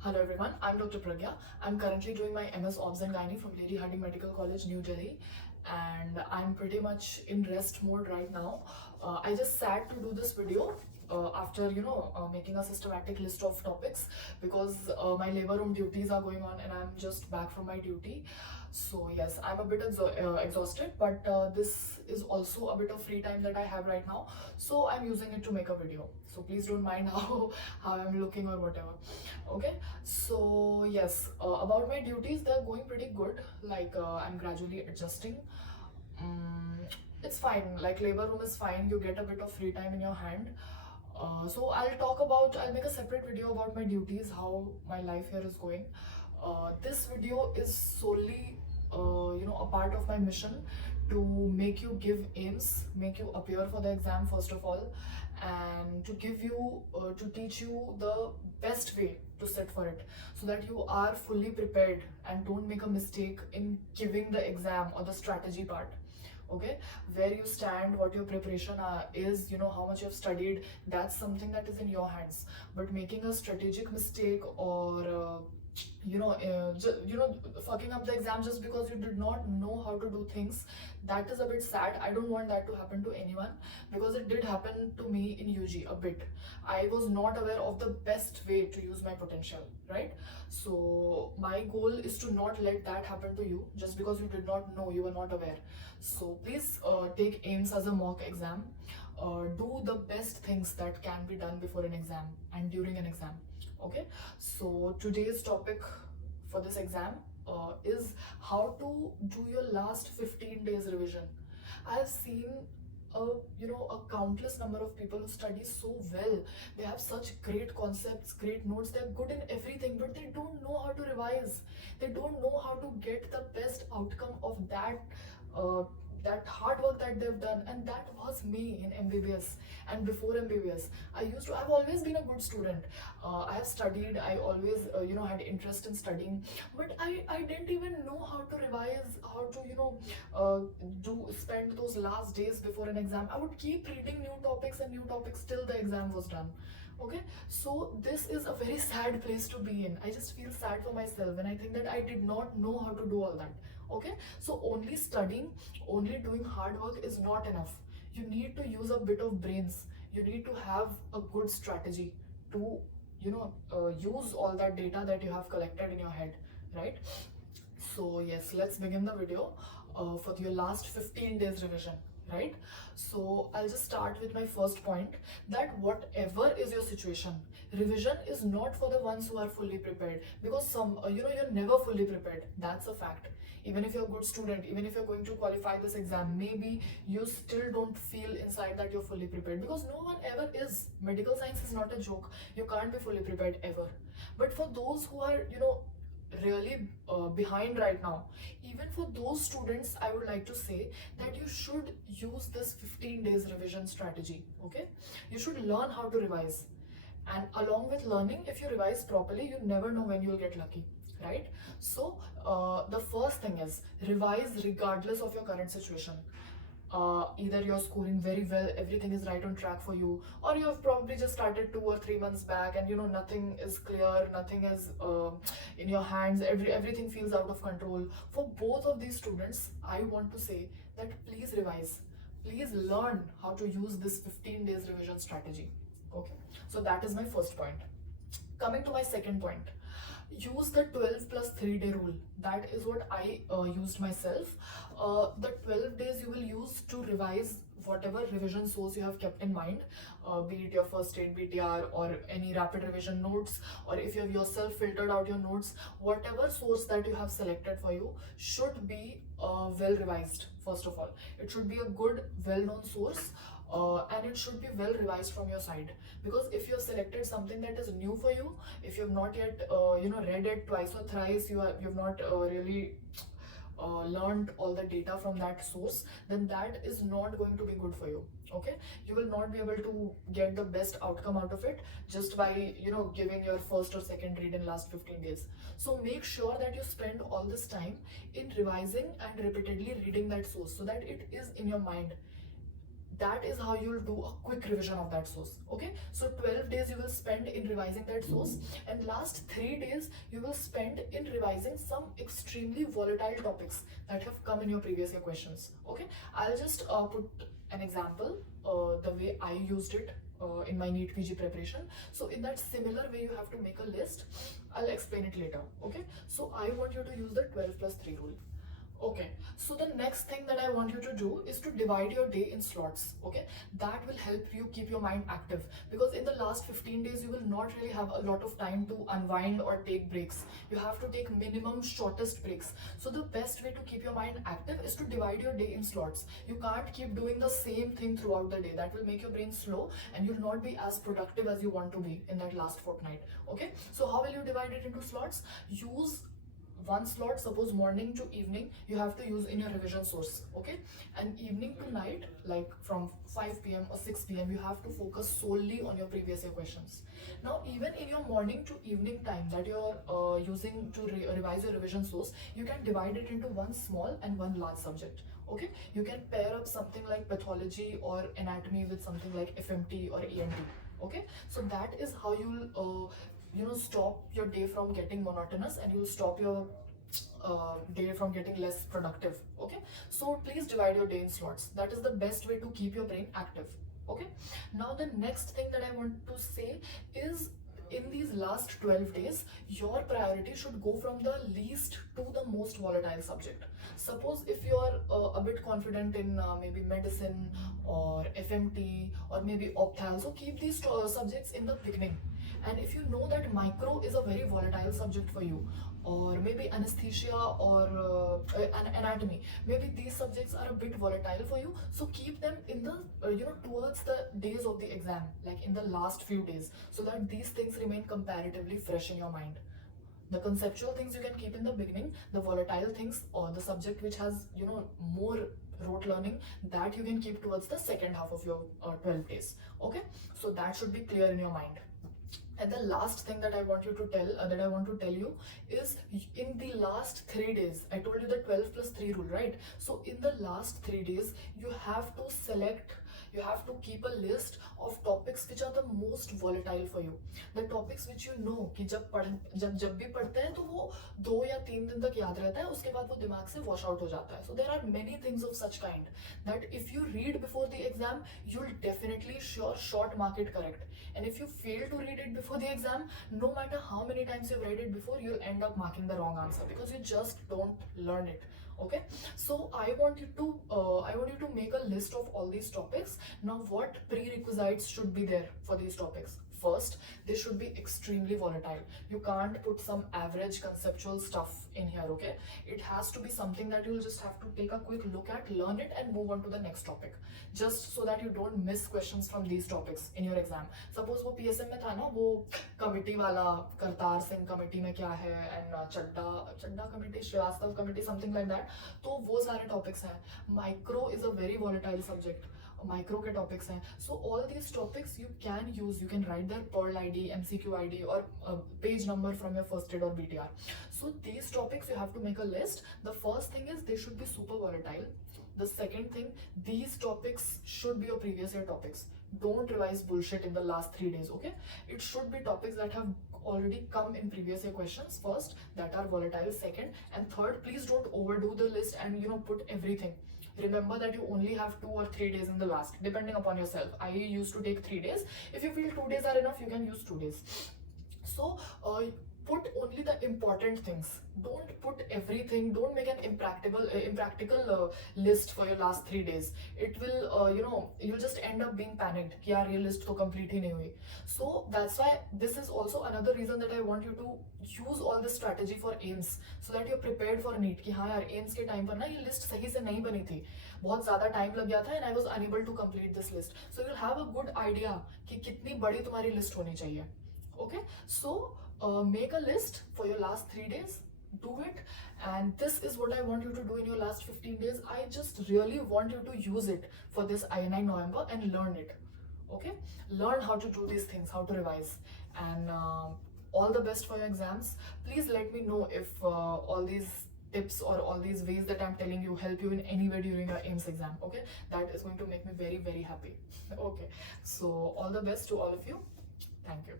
Hello everyone, I'm Dr. Pragya. I'm currently doing my MS Obs and Gynae from Lady Harding Medical College, New Delhi, and I'm pretty much in rest mode right now. I just sat to do this video after making a systematic list of topics because my labor room duties are going on and I'm just back from my duty. So yes, I'm a bit exhausted, but this is also a bit of free time that I have right now, so I'm using it to make a video. So please don't mind how I'm looking or whatever. Okay, so yes, about my duties, they're going pretty good. Like I'm gradually adjusting. Mm, it's fine. Like labor room is fine. You get a bit of free time in your hand. So I'll make a separate video about my duties, how my life here is going. This video is solely, a part of my mission to make you give aims, make you appear for the exam first of all, and to teach you the best way to sit for it, so that you are fully prepared and don't make a mistake in giving the exam or the strategy part. Okay, where you stand, what your preparation is, how much you've studied, that's something that is in your hands. But making a strategic mistake or fucking up the exam just because you did not know how to do things, that is a bit sad. I don't want that to happen to anyone, because it did happen to me in UG a bit. I was not aware of the best way to use my potential, right? So my goal is to not let that happen to you just because you did not know, you were not aware. So please take Aims as a mock exam. Do the best things that can be done before an exam and during an exam. Okay, so today's topic for this exam is how to do your last 15 days revision. I have seen a countless number of people who study so well. They have such great concepts, great notes, they're good in everything, but they don't know how to revise. They don't know how to get the best outcome of uh, that hard work that they've done. And that was me in MBBS and before MBBS. I've always been a good student. I have studied, I always had interest in studying, but I didn't even know how to revise, how to uh, do spend those last days before an exam. I would keep reading new topics till the exam was done. Okay, so this is a very sad place to be in. I just feel sad for myself and I think that I did not know how to do all that. Okay, so only studying, only doing hard work is not enough. You need to use a bit of brains. You need to have a good strategy to use all that data that you have collected in your head, right? So yes, let's begin the video for your last 15 days revision, right? So I'll just start with my first point, that whatever is your situation, revision is not for the ones who are fully prepared, because you're never fully prepared. That's a fact. Even if you're a good student, even if you're going to qualify this exam, maybe you still don't feel inside that you're fully prepared, because no one ever is. Medical science is not a joke. You can't be fully prepared ever. But for those who are really behind right now, even for those students, I would like to say that you should use this 15 days revision strategy. Okay, you should learn how to revise, and along with learning, if you revise properly, you never know when you'll get lucky, right? So the first thing is revise regardless of your current situation. Either you're scoring very well, everything is right on track for you, or you have probably just started 2 or 3 months back and nothing is clear, nothing is in your hands, everything feels out of control. For both of these students, I want to say that please revise, please learn how to use this 15 days revision strategy. Okay, so that is my first point. Coming to my second point, use the 12 plus 3 day rule. That is what I used myself. The 12 days you will use to revise whatever revision source you have kept in mind, be it your first aid BTR or any rapid revision notes, or if you have yourself filtered out your notes, whatever source that you have selected for you should be well revised. First of all, it should be a good, well known source. And it should be well revised from your side, because if you have selected something that is new for you, if you have not yet read it twice or thrice, you have not really learned all the data from that source, then that is not going to be good for you. Okay, you will not be able to get the best outcome out of it just by giving your first or second read in last 15 days. So make sure that you spend all this time in revising and repeatedly reading that source, so that it is in your mind. that is how you'll do a quick revision of that source. Okay, so 12 days you will spend in revising that source, and last 3 days you will spend in revising some extremely volatile topics that have come in your previous year questions. Okay, I'll just put an example, the way I used it in my NEET PG preparation. So in that similar way you have to make a list. I'll explain it later. Okay, so I want you to use the 12 plus 3 rule. Okay, so the next thing that I want you to do is to divide your day in slots. Okay, that will help you keep your mind active, because in the last 15 days you will not really have a lot of time to unwind or take breaks. You have to take minimum shortest breaks. So the best way to keep your mind active is to divide your day in slots. You can't keep doing the same thing throughout the day. That will make your brain slow and you'll not be as productive as you want to be in that last fortnight. Okay, so how will you divide it into slots? Use one slot, suppose morning to evening, you have to use in your revision source. Okay, and evening to night, like from 5 p.m. or 6 p.m., you have to focus solely on your previous year questions. Now even in your morning to evening time that you're using to revise your revision source, you can divide it into one small and one large subject. Okay, you can pair up something like pathology or anatomy with something like FMT or ENT. Okay, so that is how you'll stop your day from getting monotonous, and you'll stop your day from getting less productive. Okay, so please divide your day in slots. That is the best way to keep your brain active. Okay, now the next thing that I want to say is, in these last 12 days your priority should go from the least to the most volatile subject. Suppose if you are a bit confident in maybe medicine or FMT or maybe opthal, so keep these subjects in the beginning. And if you know that micro is a very volatile subject for you, or maybe anesthesia or anatomy, maybe these subjects are a bit volatile for you, so keep them in the towards the days of the exam, like in the last few days, so that these things remain comparatively fresh in your mind. The conceptual things you can keep in the beginning, the volatile things or the subject which has more rote learning, that you can keep towards the second half of your 12 days. Okay, so that should be clear in your mind. And the last thing that I want you to tell you is, in the last 3 days, I told you the 12 plus 3 rule, right? So in the last 3 days you have to keep a list of topics which are the most volatile for you. The topics which you know कि जब भी पढ़ते हैं तो वो 2 या 3 दिन तक याद रहता है, उसके बाद वो दिमाग से वॉश आउट हो जाता है. So there are many things of such kind that if you read before the exam, you'll definitely short mark it correct. And if you fail to read it before the exam, no matter how many times you've read it before, you'll end up marking the wrong answer because you just don't learn it. Okay, so I want you to make a list of all these topics. Now what prerequisites should be there for these topics? First, they should be extremely volatile. You can't put some average conceptual stuff in here. Okay, it has to be something that you'll just have to take a quick look at, learn it, and move on to the next topic, just so that you don't miss questions from these topics in your exam. Suppose वो PSM में था ना, वो committee वाला, Kartar Singh committee में क्या है, and Chadha committee, Srivastava committee, something like that. तो वो सारे टॉपिक्स हैं. Micro is a very volatile subject, micro के टॉपिक्स हैं. So all these topics you can write their pearl ID, MCQ ID और page number from your first aid और BTR. So these topics you have to make a list. The first thing is they should be super volatile. The second thing, these topics should be your previous year topics. Don't revise bullshit in the last 3 days. Okay, it should be topics that have already come in previous year questions first, that are volatile second, and third, please don't overdo the list and put everything. Remember that you only have 2 or 3 days in the last, depending upon yourself. I used to take 3 days. If you feel 2 days are enough, you can use 2 days. So put only the important things. Don't put everything. Don't make an impractical list for your last 3 days. It will you'll just end up being panicked कि यार ये list तो complete ही नहीं हुई. So that's why this is also another reason that I want you to use all this strategy for Aims, so that you're prepared for NEET कि हाँ यार Aims के टाइम पर ना ये list सही से नहीं बनी थी, बहुत ज़्यादा टाइम लग गया था, and I was unable to complete this list. So you'll have a good idea कि कितनी बड़ी तुम्हारी list होनी चाहिए. Okay, so make a list for your last 3 days, do it, and this is what I want you to do in your last 15 days. I just really want you to use it for this INI November and learn it. Okay, learn how to do these things, how to revise, and all the best for your exams. Please let me know if all these tips or all these ways that I'm telling you help you in any way during your Aims exam. Okay, that is going to make me very, very happy. Okay, so all the best to all of you. Thank you.